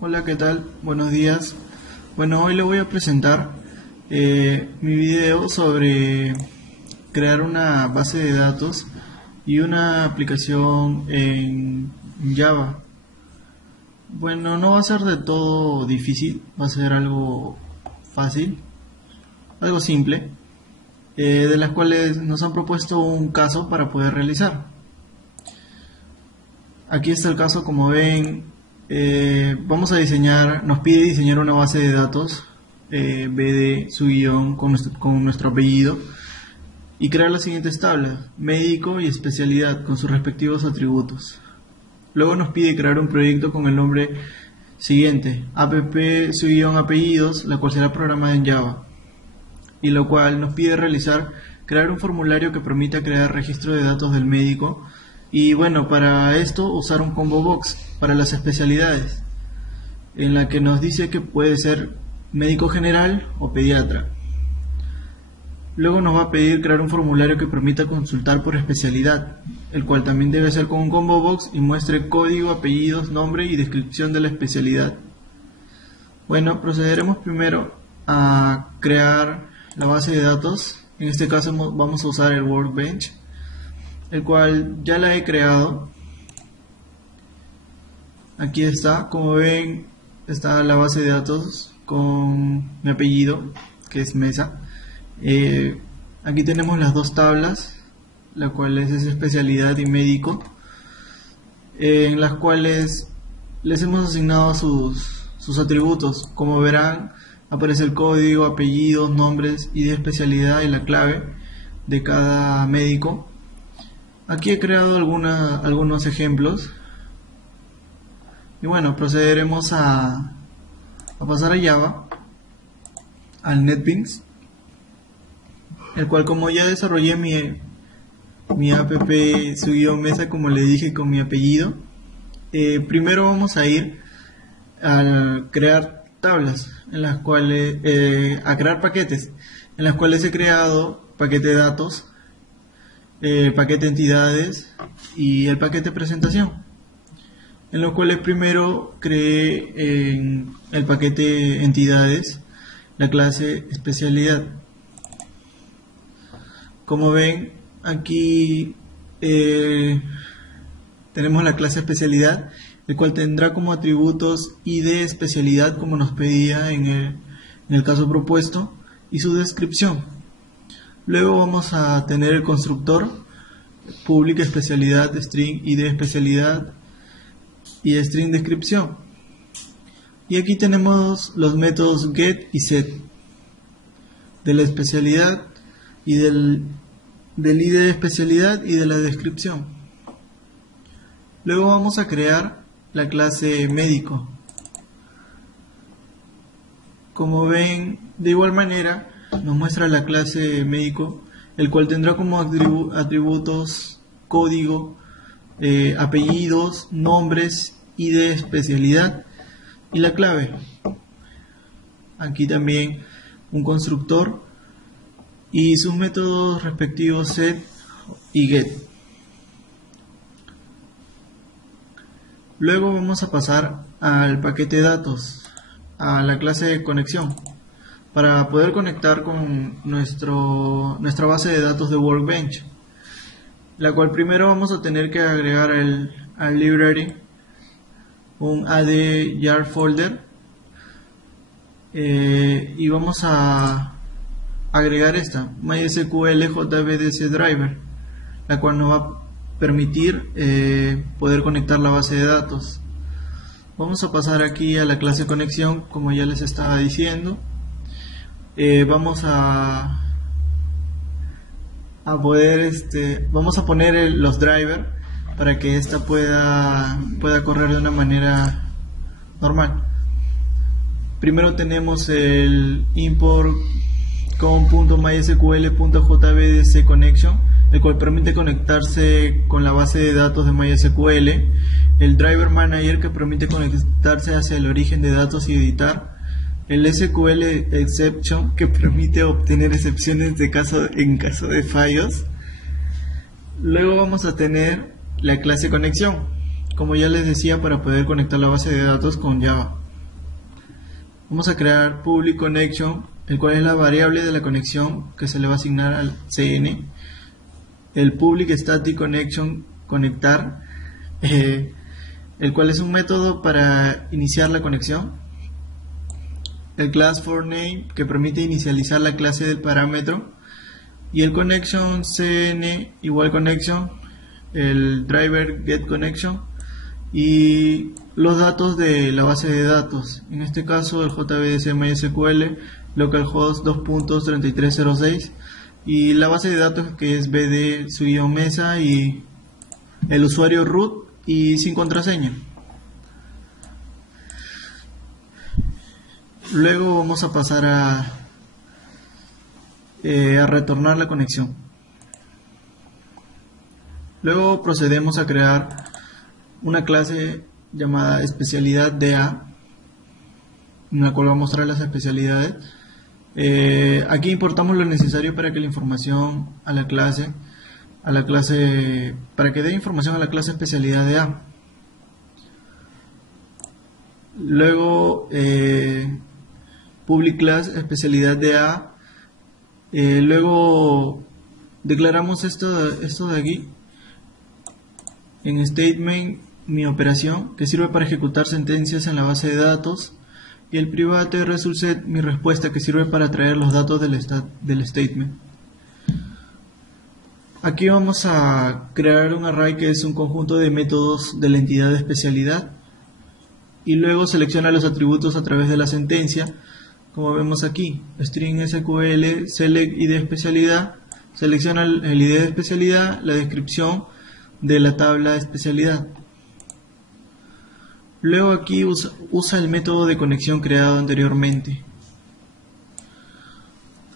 Hola, ¿qué tal? Buenos días. Bueno, hoy le voy a presentar mi video sobre crear una base de datos y una aplicación en Java. Bueno, no va a ser de todo difícil, va a ser algo fácil, algo simple, de las cuales nos han propuesto un caso para poder realizar. Aquí está el caso, como ven. Vamos a diseñar, nos pide diseñar una base de datos BD su guión con nuestro apellido y crear las siguientes tablas: médico y especialidad con sus respectivos atributos. Luego nos pide crear un proyecto con el nombre siguiente: app su guión apellidos, la cual será programada en Java, y lo cual nos pide crear un formulario que permita crear registro de datos del médico. Y bueno, para esto usar un combo box para las especialidades, en la que nos dice que puede ser médico general o pediatra. Luego nos va a pedir crear un formulario que permita consultar por especialidad, el cual también debe ser con un combo box y muestre código, apellidos, nombre y descripción de la especialidad. Bueno, procederemos primero a crear la base de datos. En este caso vamos a usar el Workbench, el cual ya la he creado. Aquí está, como ven, está la base de datos con mi apellido, que es Mesa. Aquí tenemos las dos tablas, la cual es especialidad y médico, en las cuales les hemos asignado sus atributos. Como verán, aparece el código, apellidos, nombres y de especialidad y la clave de cada médico. Aquí he creado algunos ejemplos. Y bueno, procederemos a pasar a Java, al NetBeans, el cual, como ya desarrollé mi app su guión Mesa, como le dije, con mi apellido, primero vamos a ir a crear tablas, en las cuales a crear paquetes, en las cuales he creado paquete de datos, paquete entidades y el paquete presentación, en los cuales primero creé en el paquete entidades la clase especialidad. Como ven, aquí tenemos la clase especialidad, el cual tendrá como atributos ID especialidad, como nos pedía en el caso propuesto, y su descripción. Luego vamos a tener el constructor public especialidad, string ID especialidad y string descripción. Y aquí tenemos los métodos get y set de la especialidad y del ID de especialidad y de la descripción. Luego vamos a crear la clase médico. Como ven, de igual manera nos muestra la clase médico, el cual tendrá como atributos código, apellidos, nombres, ID especialidad y la clave. Aquí también un constructor y sus métodos respectivos set y get. Luego vamos a pasar al paquete de datos, a la clase de conexión, para poder conectar con nuestra base de datos de Workbench, la cual primero vamos a tener que agregar al library un add jar folder, y vamos a agregar esta MySQL JBDC driver, la cual nos va a permitir poder conectar la base de datos. Vamos a pasar aquí a la clase conexión, como ya les estaba diciendo. Vamos a poner los drivers para que esta pueda correr de una manera normal. Primero tenemos el import com.mysql.jbdc connection, el cual permite conectarse con la base de datos de MySQL. El driver manager, que permite conectarse hacia el origen de datos y editar. el SQL exception, que permite obtener excepciones en caso de fallos. Luego vamos a tener la clase conexión, como ya les decía, para poder conectar la base de datos con Java. Vamos a crear public connection, el cual es la variable de la conexión que se le va a asignar al CN. El public static connection, conectar, el cual es un método para iniciar la conexión. El class for name, que permite inicializar la clase del parámetro. Y el connection CN igual connection, el driver get connection y los datos de la base de datos. En este caso el JBS MySQL, localhost 2.3306 y la base de datos que es bd-mesa y el usuario root y sin contraseña. Luego vamos a pasar a retornar la conexión. Luego procedemos a crear una clase llamada especialidad DA, en la cual va a mostrar las especialidades. Aquí importamos lo necesario para que la información para que dé información a la clase especialidad DA. Luego public class especialidad DA. Luego declaramos esto de aquí en statement mi operación, que sirve para ejecutar sentencias en la base de datos, y el private result set mi respuesta, que sirve para traer los datos del statement. Aquí vamos a crear un array que es un conjunto de métodos de la entidad de especialidad, y luego selecciona los atributos a través de la sentencia. Como vemos aquí, string SQL select ID especialidad, selecciona el ID de especialidad, la descripción de la tabla de especialidad. Luego aquí usa el método de conexión creado anteriormente.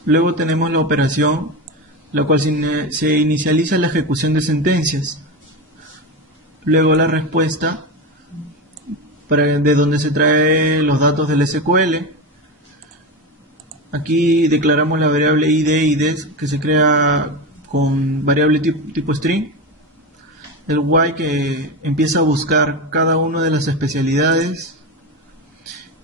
Luego tenemos la operación, la cual se inicializa la ejecución de sentencias. Luego la respuesta, de donde se trae los datos del SQL. Aquí declaramos la variable id, que se crea con variable tipo string. El while, que empieza a buscar cada una de las especialidades.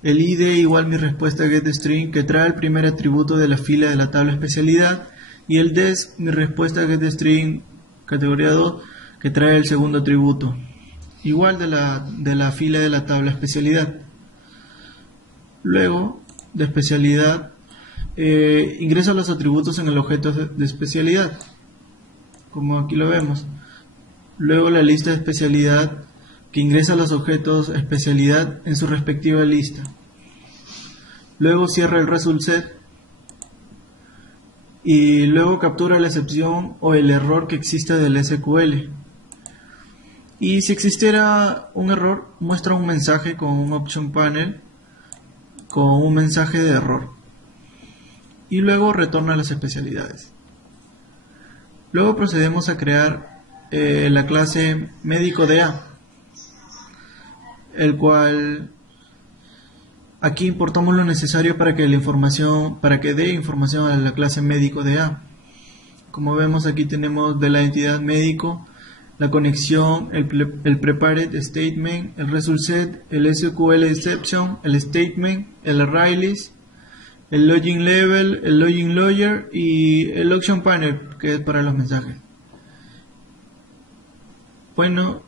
El id igual mi respuesta getString, que trae el primer atributo de la fila de la tabla especialidad. Y el des mi respuesta getString categoría 2, que trae el segundo atributo, igual de la fila de la tabla especialidad. Luego de especialidad ingresa los atributos en el objeto de especialidad, como aquí lo vemos. Luego la lista de especialidad, que ingresa los objetos especialidad en su respectiva lista. Luego cierra el result set y luego captura la excepción o el error que exista del SQL. Y si existiera un error, muestra un mensaje con un option panel con un mensaje de error. Y luego retorna las especialidades. Luego procedemos a crear la clase médico DA, el cual aquí importamos lo necesario para que dé información a la clase médico DA. Como vemos, aquí tenemos de la entidad médico la conexión, el prepared statement, el result set, el SQL exception, el statement, el array list, el login level, el login lawyer y el option panel, que es para los mensajes. Bueno,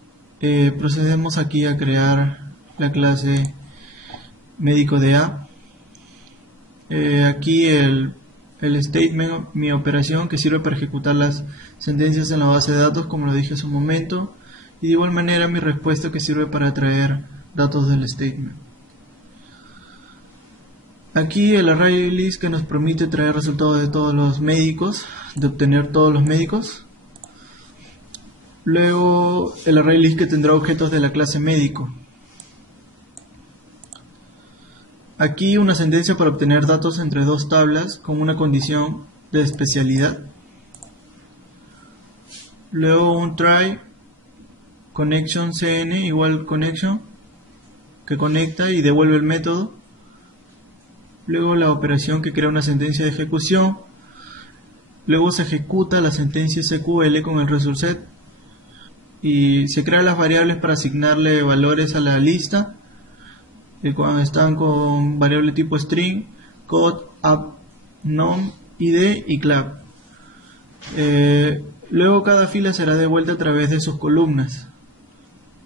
procedemos aquí a crear la clase médico DA. Aquí el statement, mi operación, que sirve para ejecutar las sentencias en la base de datos, como lo dije hace un momento, y de igual manera mi respuesta, que sirve para traer datos del statement. Aquí el array list, que nos permite traer resultados de todos los médicos, de obtener todos los médicos. Luego el array list, que tendrá objetos de la clase médico. Aquí una sentencia para obtener datos entre dos tablas con una condición de especialidad. Luego un try connection cn igual connection, que conecta y devuelve el método. luego la operación que crea una sentencia de ejecución, luego se ejecuta la sentencia SQL con el result set y se crean las variables para asignarle valores a la lista, el cual están con variable tipo string, code, app, nom, id y clap. Luego cada fila será devuelta a través de sus columnas,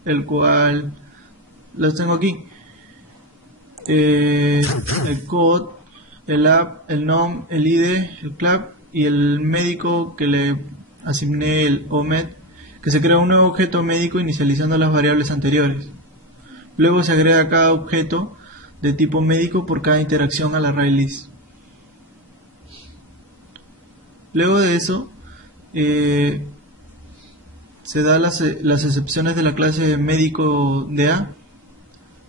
el cual las tengo aquí. El code, el app, el nom, el id, el clap y el médico que le asigné el OMED, que se crea un nuevo objeto médico inicializando las variables anteriores. Luego se agrega cada objeto de tipo médico por cada interacción al array list. Luego de eso se da las excepciones de la clase médico de A.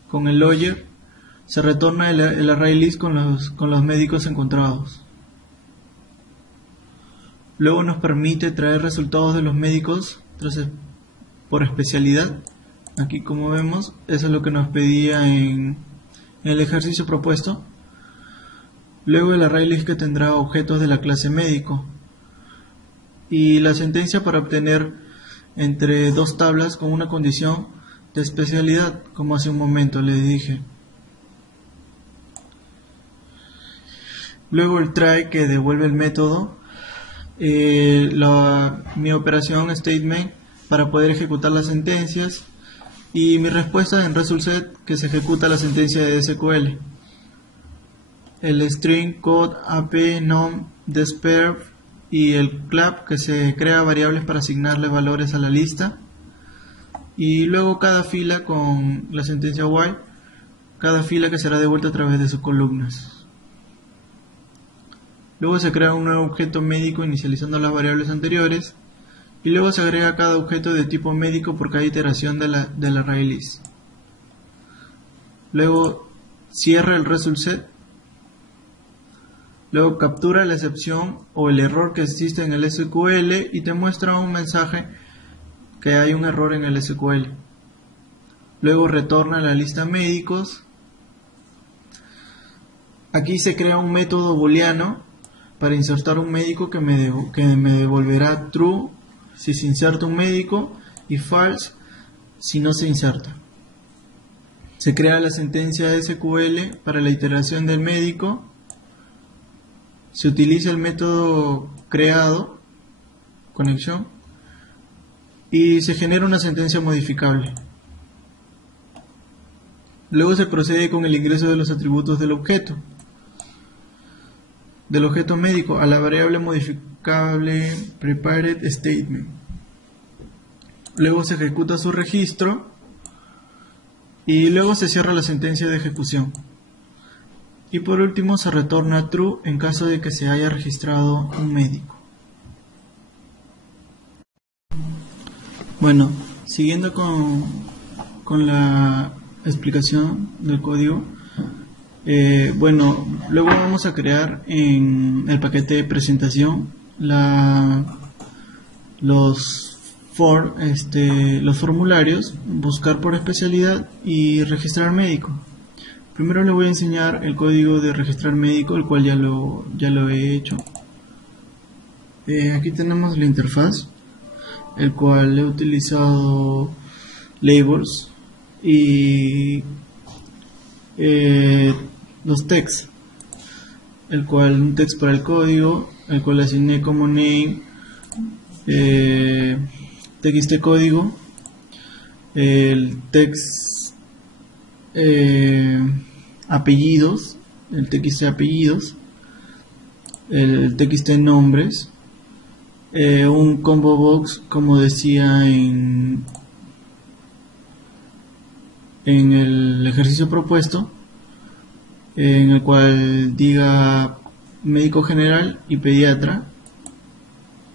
Con el lawyer se retorna el array list con los médicos encontrados. Luego nos permite traer resultados de los médicos por especialidad. Aquí, como vemos, eso es lo que nos pedía en el ejercicio propuesto. Luego el array list que tendrá objetos de la clase médico. Y la sentencia para obtener entre dos tablas con una condición de especialidad, como hace un momento les dije. Luego el try, que devuelve el método, mi operación statement para poder ejecutar las sentencias, y mi respuesta en result set, que se ejecuta la sentencia de SQL. El string, code, ap, nom, despair y el clap, que se crea variables para asignarle valores a la lista. Y luego cada fila con la sentencia while, cada fila que será devuelta a través de sus columnas. Luego se crea un nuevo objeto médico inicializando las variables anteriores, y luego se agrega cada objeto de tipo médico por cada iteración de la array list. Luego cierra el result set, luego captura la excepción o el error que existe en el SQL y te muestra un mensaje que hay un error en el SQL. Luego retorna la lista médicos. Aquí se crea un método booleano para insertar un médico que me devolverá true si se inserta un médico y false si no se inserta. Se crea la sentencia SQL para la iteración del médico. Se utiliza el método creado, conexión, y se genera una sentencia modificable. Luego se procede con el ingreso de los atributos del objeto médico a la variable modificable prepared statement. Luego se ejecuta su registro y luego se cierra la sentencia de ejecución. Y por último se retorna true en caso de que se haya registrado un médico. Bueno, siguiendo con la explicación del código, luego vamos a crear en el paquete de presentación los formularios, buscar por especialidad y registrar médico. Primero le voy a enseñar el código de registrar médico, el cual ya lo he hecho. Aquí tenemos la interfaz, el cual he utilizado labels y los texts, el cual un text para el código, el cual asigné como name txt código, el text apellidos, el txt apellidos, el txt nombres, un combo box como decía en el ejercicio propuesto, en el cual diga médico general y pediatra,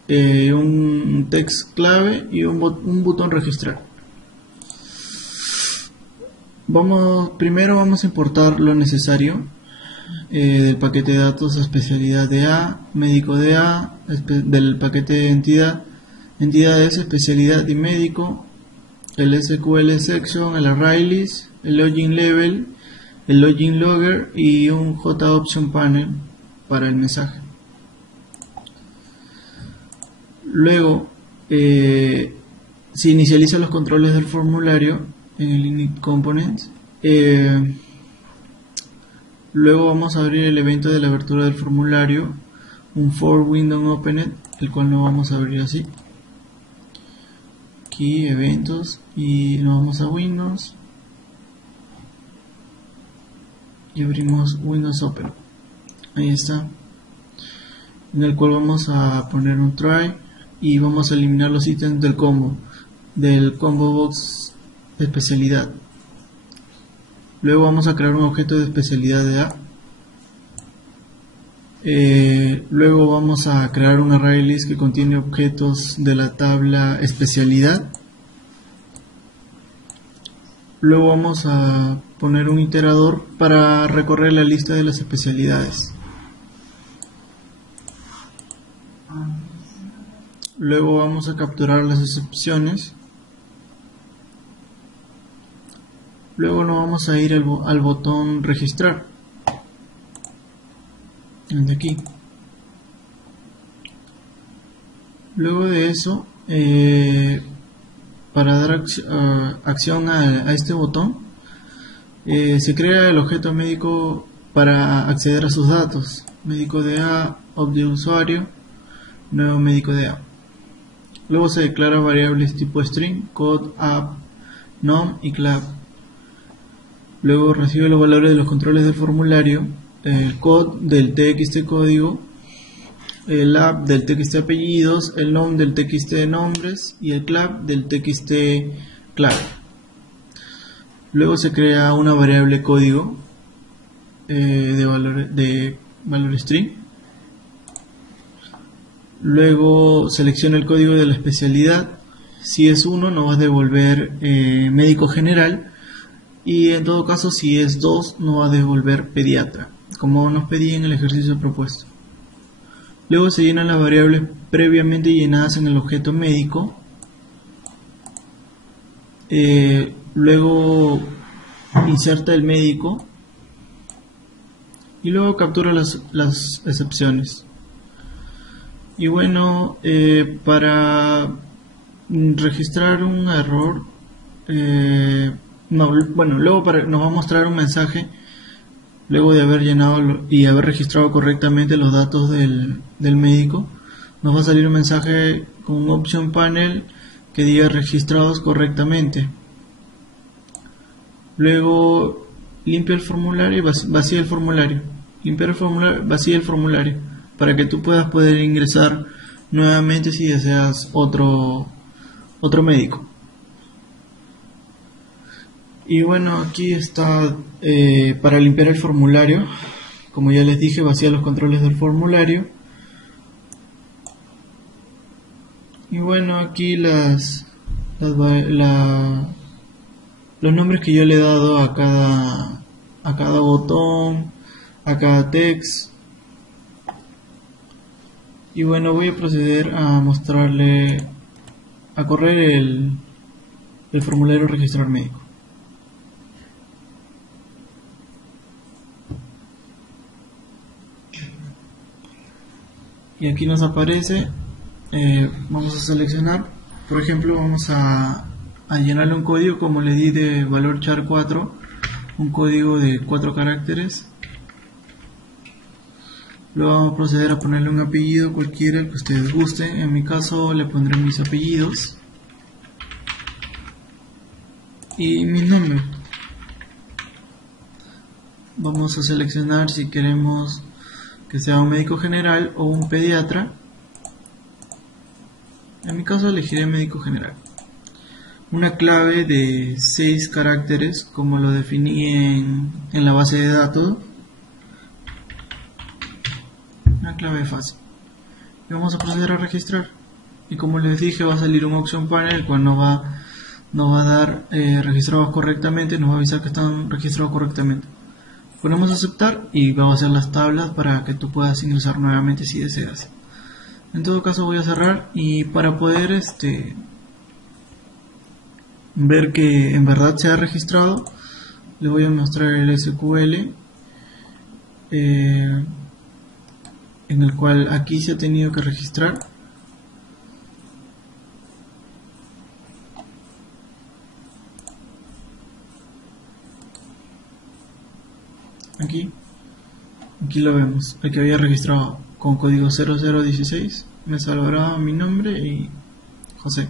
un text clave y un botón registrar. Primero vamos a importar lo necesario del paquete de datos, especialidad de A, médico de A, del paquete de entidades, especialidad y médico, el SQL section, el array list, el login level, el login logger y un JOption panel para el mensaje. Luego se inicializan los controles del formulario en el init component. Luego vamos a abrir el evento de la abertura del formulario, un for window opened, el cual lo vamos a abrir así. Aquí eventos y nos vamos a Windows y abrimos Windows Open. Ahí está, en el cual vamos a poner un try y vamos a eliminar los ítems del combo box de especialidad. Luego vamos a crear un objeto de especialidad de A. Luego vamos a crear un ArrayList que contiene objetos de la tabla especialidad. Luego vamos a poner un iterador para recorrer la lista de las especialidades. Luego vamos a capturar las excepciones. Luego nos vamos a ir al botón registrar, el de aquí. Luego de eso, para dar acción a este botón, se crea el objeto médico para acceder a sus datos. Médico de A, ob de usuario, nuevo médico de A. Luego se declara variables tipo string, code, app, nom y clap. Luego recibe los valores de los controles del formulario, el code del txt código, el app del txt apellidos, el nom del txt nombres y el clap del txt clave. Luego se crea una variable código de valor string. Luego selecciona el código de la especialidad. Si es 1 nos va a devolver médico general, y en todo caso si es 2 nos va a devolver pediatra, como nos pedía en el ejercicio propuesto. Luego se llenan las variables previamente llenadas en el objeto médico. Luego inserta el médico y luego captura las excepciones. Y bueno, para registrar un error, luego nos va a mostrar un mensaje luego de haber llenado y haber registrado correctamente los datos del médico. Nos va a salir un mensaje con un option panel que diga registrados correctamente. Luego limpia el formulario y vacía el formulario. Limpiar el formulario, vacía el formulario, para que tú puedas ingresar nuevamente si deseas otro médico. Y bueno, aquí está para limpiar el formulario. Como ya les dije, vacía los controles del formulario. Y bueno, aquí los nombres que yo le he dado a cada botón, a cada text. Y bueno, voy a proceder a mostrarle, a correr el formulario registrar médico. Y aquí nos aparece, vamos a seleccionar, por ejemplo, vamos a llenarle un código como le di de valor char4, un código de 4 caracteres. Luego vamos a proceder a ponerle un apellido cualquiera que ustedes gusten. En mi caso le pondré mis apellidos y mi nombre. Vamos a seleccionar si queremos que sea un médico general o un pediatra. En mi caso elegiré médico general. Una clave de 6 caracteres como lo definí en la base de datos. Una clave fácil. Y vamos a proceder a registrar. Y como les dije, va a salir un option panel el cual nos va a dar registrados correctamente, nos va a avisar que están registrados correctamente. Ponemos aceptar y vamos a hacer las tablas para que tú puedas ingresar nuevamente si deseas. En todo caso voy a cerrar, y para poder ver que en verdad se ha registrado, les voy a mostrar el SQL en el cual aquí se ha tenido que registrar. Aquí lo vemos, el que había registrado con código 0016, me salvará mi nombre y José.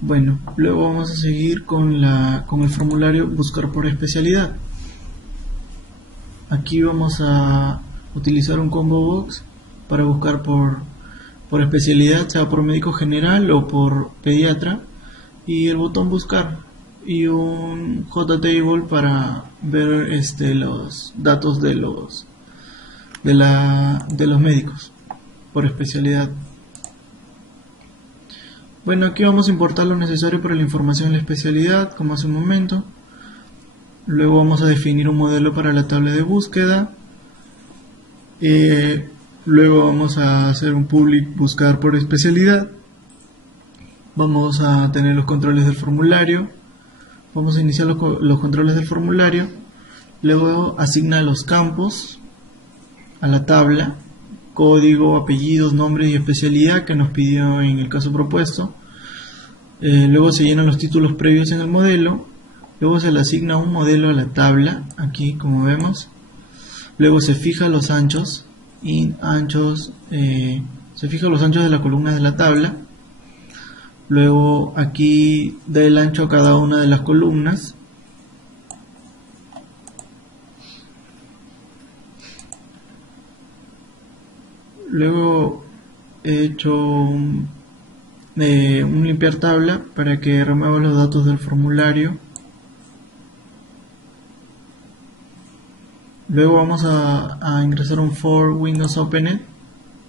Bueno, luego vamos a seguir con el formulario buscar por especialidad. Aquí vamos a utilizar un combo box para buscar por especialidad, sea por médico general o por pediatra, y el botón buscar y un JTable para ver los datos de los médicos por especialidad. Bueno, aquí vamos a importar lo necesario para la información en la especialidad, como hace un momento. Luego vamos a definir un modelo para la tabla de búsqueda. Luego vamos a hacer un public buscar por especialidad. Vamos a tener los controles del formulario. Vamos a iniciar los controles del formulario. Luego asigna los campos a la tabla: código, apellidos, nombre y especialidad que nos pidió en el caso propuesto. Luego se llenan los títulos previos en el modelo. Luego se le asigna un modelo a la tabla, aquí como vemos. Luego se fija los anchos, se fija los anchos de la columna de la tabla. Luego aquí da el ancho a cada una de las columnas. Luego he hecho un limpiar tabla para que remueva los datos del formulario. Luego vamos a ingresar un for Windows Opened,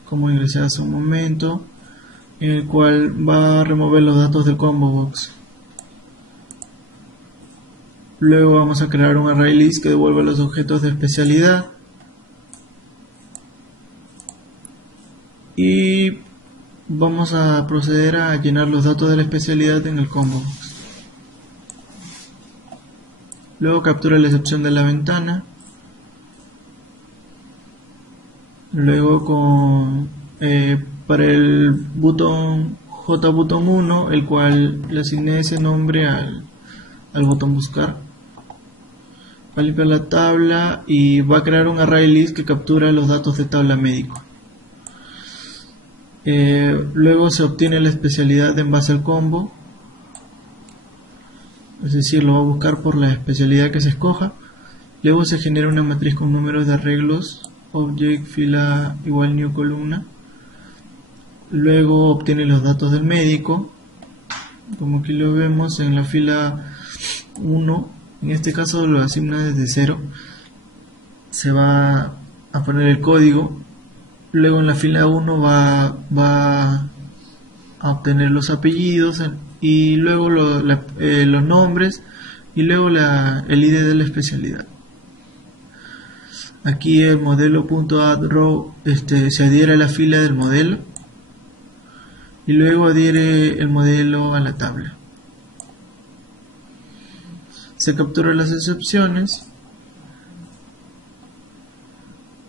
como ingresé hace un momento, en el cual va a remover los datos del combo box. Luego vamos a crear un array list que devuelve los objetos de especialidad. Y vamos a proceder a llenar los datos de la especialidad en el combo box. Luego captura la excepción de la ventana. Luego para el botón JButton 1, el cual le asigné ese nombre al botón buscar, va a limpiar la tabla y va a crear un array list que captura los datos de tabla médico. Luego se obtiene la especialidad en base al combo, es decir, lo va a buscar por la especialidad que se escoja. Luego se genera una matriz con números de arreglos, object, fila igual new columna. Luego obtiene los datos del médico, como aquí lo vemos en la fila 1, en este caso lo asigna desde 0, se va a poner el código. Luego en la fila 1 va a obtener los apellidos y luego los nombres y luego el ID de la especialidad. Aquí el modelo.addRow se adhiere a la fila del modelo y luego adhiere el modelo a la tabla. Se capturan las excepciones.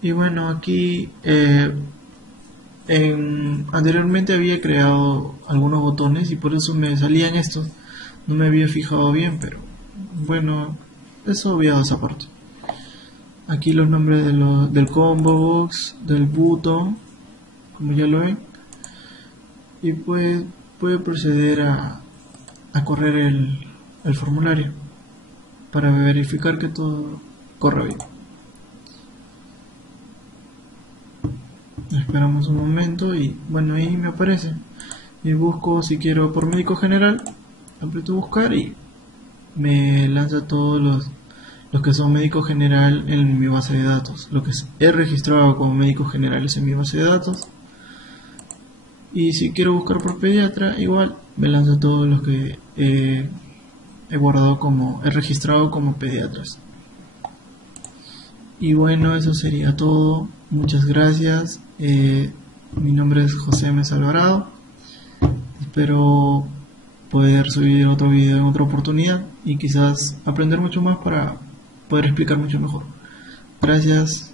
Y bueno, aquí anteriormente había creado algunos botones y por eso me salían estos. No me había fijado bien, pero bueno, eso obviado esa parte. Aquí los nombres del combo box, del button, como ya lo ven. Y pues puede proceder a correr el formulario para verificar que todo corre bien. Esperamos un momento y bueno, ahí me aparece y busco si quiero por médico general, aprieto buscar y me lanza todos los que son médico general en mi base de datos, lo que he registrado como médicos generales en mi base de datos. Y si quiero buscar por pediatra, igual me lanza todos los que he registrado como pediatras. Y bueno, eso sería todo. Muchas gracias. Mi nombre es José Mesa Alvarado. Espero poder subir otro video en otra oportunidad y quizás aprender mucho más para poder explicar mucho mejor. Gracias.